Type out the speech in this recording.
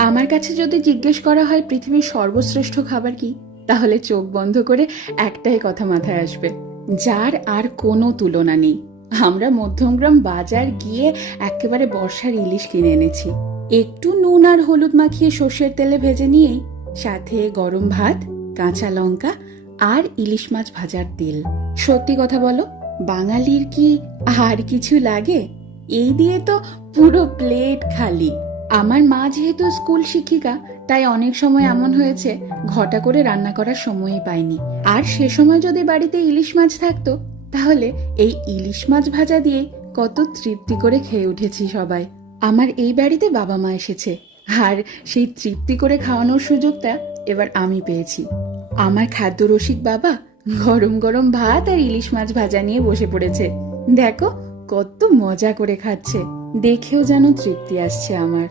আমার কাছে যদি জিজ্ঞেস করা হয় পৃথিবীর সর্বশ্রেষ্ঠ খাবার কি, তাহলে চোখ বন্ধ করে একটাই কথা মাথায় আসবে, যার আর কোনো তুলনা নেই। আমরা মধ্যমগ্রাম বাজার গিয়ে একেবারে বর্ষার ইলিশ কিনে এনেছি। একটু নুন আর হলুদ মাখিয়ে সর্ষের তেলে ভেজে নিয়েই সাথে গরম ভাত, কাঁচা লঙ্কা আর ইলিশ মাছ ভাজার তেল। সত্যি কথা বলো, বাঙালির কি আর কিছু লাগে? এই দিয়ে তো পুরো প্লেট খালি। আমার মা যেহেতু স্কুল শিক্ষিকা, তাই অনেক সময় এমন হয়েছে ঘটা করে রান্না করার সময়ই পাইনি। আর সে সময় যদি বাড়িতে ইলিশ মাছ থাকতো, তাহলে এই ইলিশ মাছ ভাজা দিয়ে কত তৃপ্তি করে খেয়ে উঠেছি সবাই। আমার এই বাড়িতে বাবা মা এসেছে, আর সেই তৃপ্তি করে খাওয়ানোর সুযোগটা এবার আমি পেয়েছি। আমার খাদ্য রসিক বাবা গরম গরম ভাত আর ইলিশ মাছ ভাজা নিয়ে বসে পড়েছে। দেখো কত মজা করে খাচ্ছে, দেখেও যেন তৃপ্তি আসছে আমার।